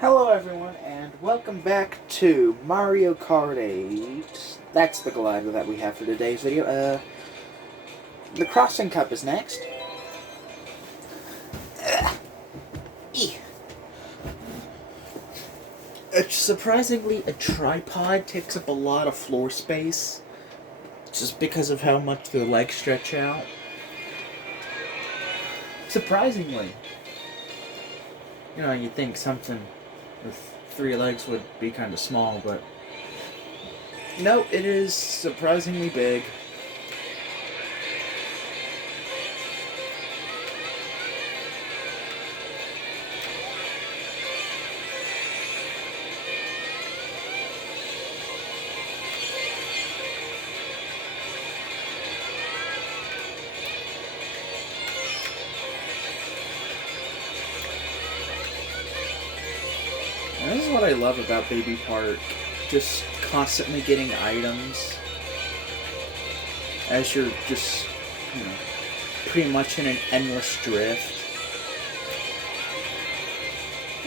Hello everyone, and welcome back to Mario Kart 8. That's the glider that we have for today's video. The Crossing Cup is next. Surprisingly, a tripod takes up a lot of floor space, just because of how much the legs stretch out. Surprisingly. You'd think something with 3 legs would be kind of small, but no, it is surprisingly big. And this is what I love about Baby Park. Just constantly getting items as you're just, pretty much in an endless drift.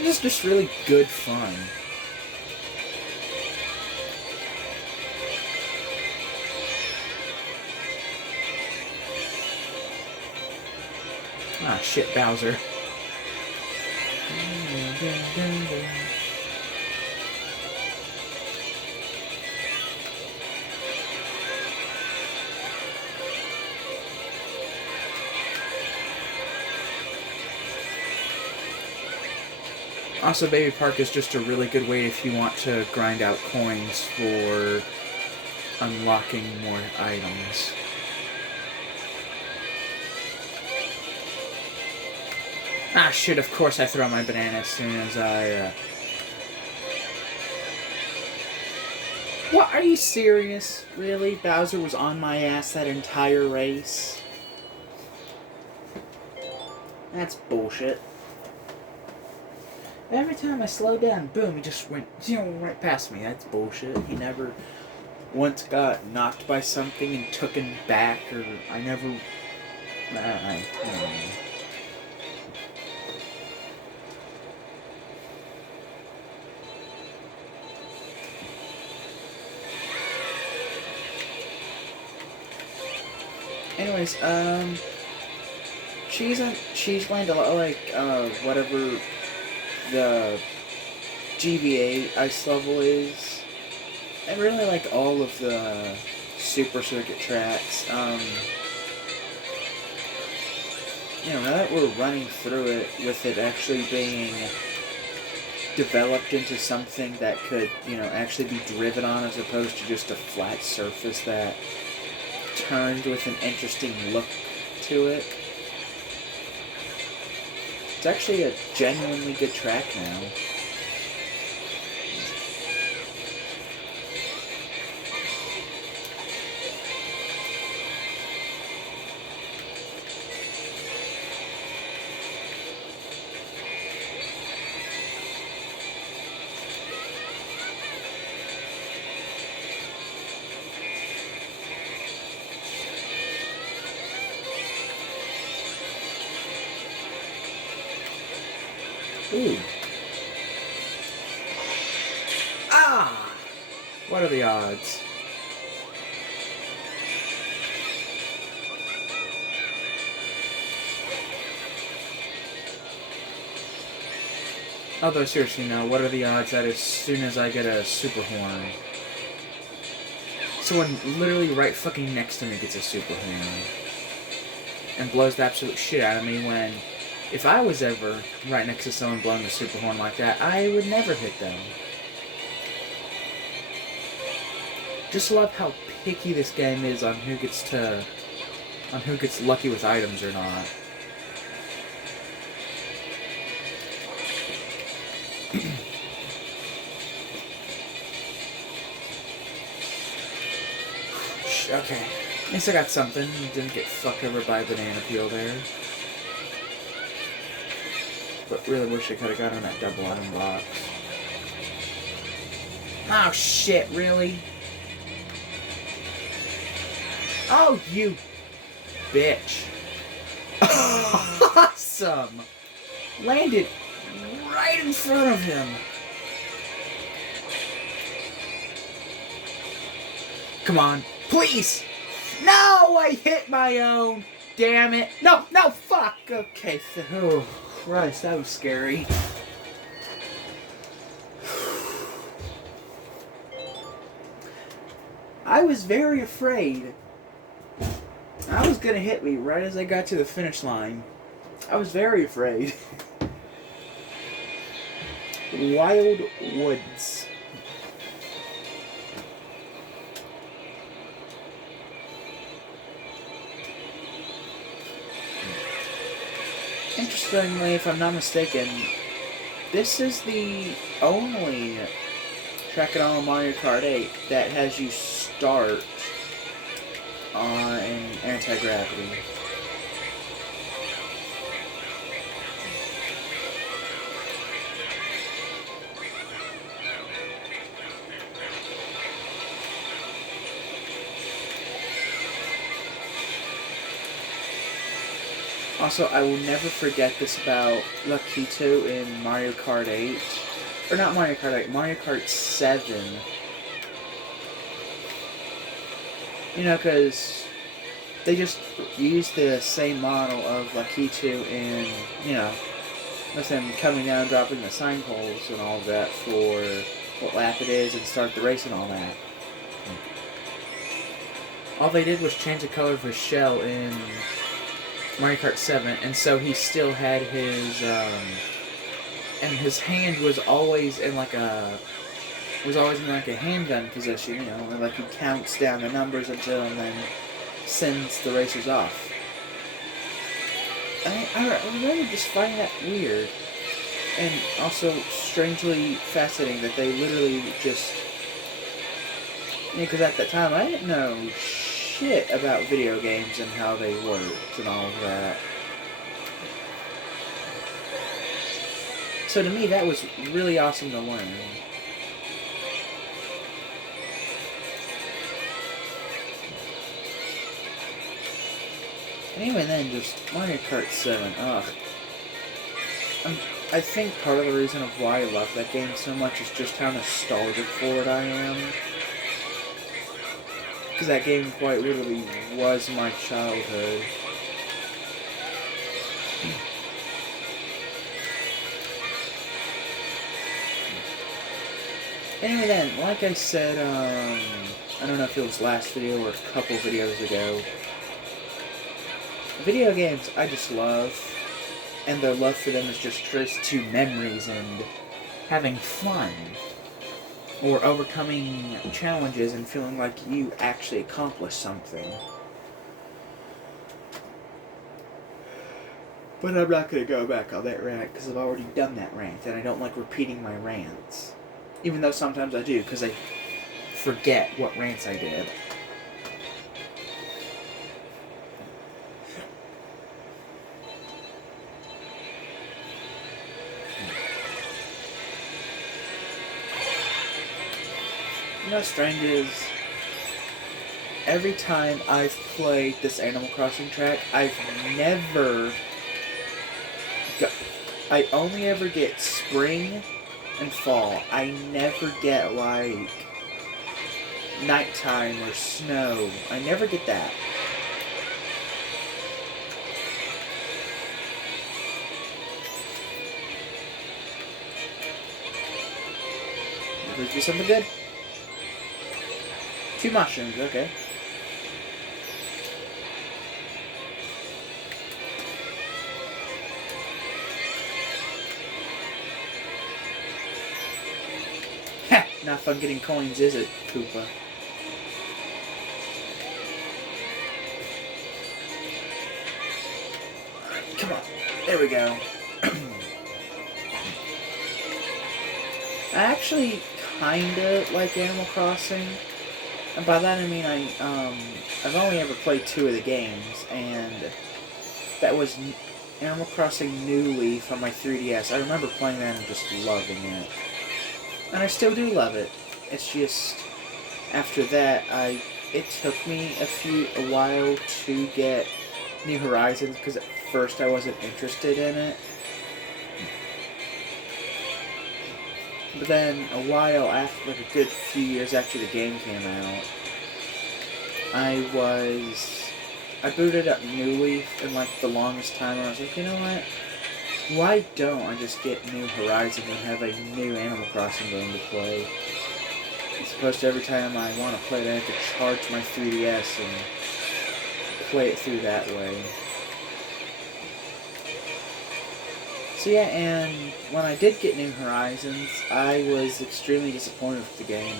It's just really good fun. Ah, shit, Bowser. Also, Baby Park is just a really good way if you want to grind out coins for unlocking more items. Ah, shit, of course I throw my banana as soon as I, What, are you serious? Really? Bowser was on my ass that entire race? That's bullshit. Every time I slowed down, boom, he just went, right past me. That's bullshit. He never once got knocked by something and took him back, or I never... I don't know. Anyways, Cheeseland, a lot like, whatever the GBA ice level is. I really like all of the Super Circuit tracks. Now that we're running through it, with it actually being developed into something that could, actually be driven on as opposed to just a flat surface that turned with an interesting look to it. It's actually a genuinely good track now. Ooh. Ah! What are the odds? Although, seriously, now, what are the odds that as soon as I get a super horn, someone literally right fucking next to me gets a super horn and blows the absolute shit out of me when... If I was ever right next to someone blowing a super horn like that, I would never hit them. Just love how picky this game is on who gets lucky with items or not. Okay, at least I got something. Didn't get fucked over by a banana peel there. But really wish I could have gotten that double item box. Oh shit, really? Oh, you bitch. Awesome! Landed right in front of him. Come on, please! No, I hit my own. Damn it. No, no, fuck. Okay, oh, Christ, that was scary. I was very afraid. I was gonna hit me right as I got to the finish line. I was very afraid. Wild Woods. Interestingly, if I'm not mistaken, this is the only track in all of Mario Kart 8 that has you start in anti-gravity. Also, I will never forget this about Lakitu in Mario Kart 8. Or not Mario Kart 8, Mario Kart 7. You know, because they just used the same model of Lakitu in, you know, with them coming down, dropping the sign poles and all of that for what lap it is and start the race and all that. All they did was change the color of his shell in Mario Kart 7, and so he still had his, and his hand was always in like a handgun position, you know, and like he counts down the numbers until and then sends the racers off. I remember just finding that weird, and also strangely fascinating that they literally just, you know, because at that time I didn't know shit about video games and how they worked and all of that. So to me, that was really awesome to learn. And even then, just Mario Kart 7, ugh. I think part of the reason of why I love that game so much is just how nostalgic for it I am. Because that game quite literally was my childhood. Anyway then, like I said, I don't know if it was last video or a couple videos ago, video games I just love, and the love for them is just traced to memories and having fun, or overcoming challenges and feeling like you actually accomplished something. But I'm not going to go back on that rant, because I've already done that rant, and I don't like repeating my rants. Even though sometimes I do, because I forget what rants I did. You know what's strange is, every time I've played this Animal Crossing track, I only ever get spring and fall. I never get, like, nighttime or snow. I never get that. Could be something good. 2 mushrooms, okay. Ha! Not fun getting coins, is it, Koopa? Come on. There we go. I actually kinda like Animal Crossing. And by that I mean I've only ever played 2 of the games, and that was Animal Crossing New Leaf on my 3DS. I remember playing that and just loving it. And I still do love it. It's just, after that, it took me a while to get New Horizons, because at first I wasn't interested in it. But then a while after, like a good few years after the game came out, I booted up New Leaf in like the longest time, and I was like, you know what? Why don't I just get New Horizons and have a new Animal Crossing game to play? As opposed to every time I want to play it, I have to charge my 3DS and play it through that way. So yeah, and when I did get New Horizons, I was extremely disappointed with the game.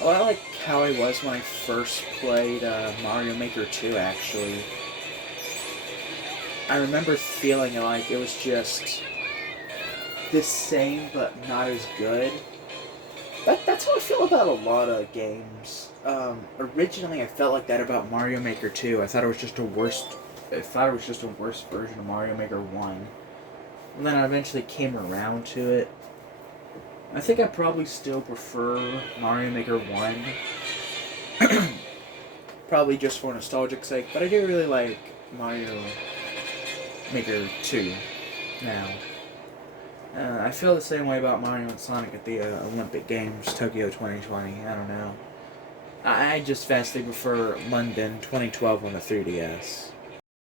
A lot like how I was when I first played Mario Maker 2, actually. I remember feeling like it was just the same, but not as good. That's how I feel about a lot of games. Originally, I felt like that about Mario Maker 2. I thought it was just a worse version of Mario Maker 1. And then I eventually came around to it. I think I probably still prefer Mario Maker 1. Probably just for nostalgic sake, but I do really like Mario Maker 2 now. I feel the same way about Mario and Sonic at the Olympic Games, Tokyo 2020. I don't know. I just vastly prefer London 2012 on the 3DS.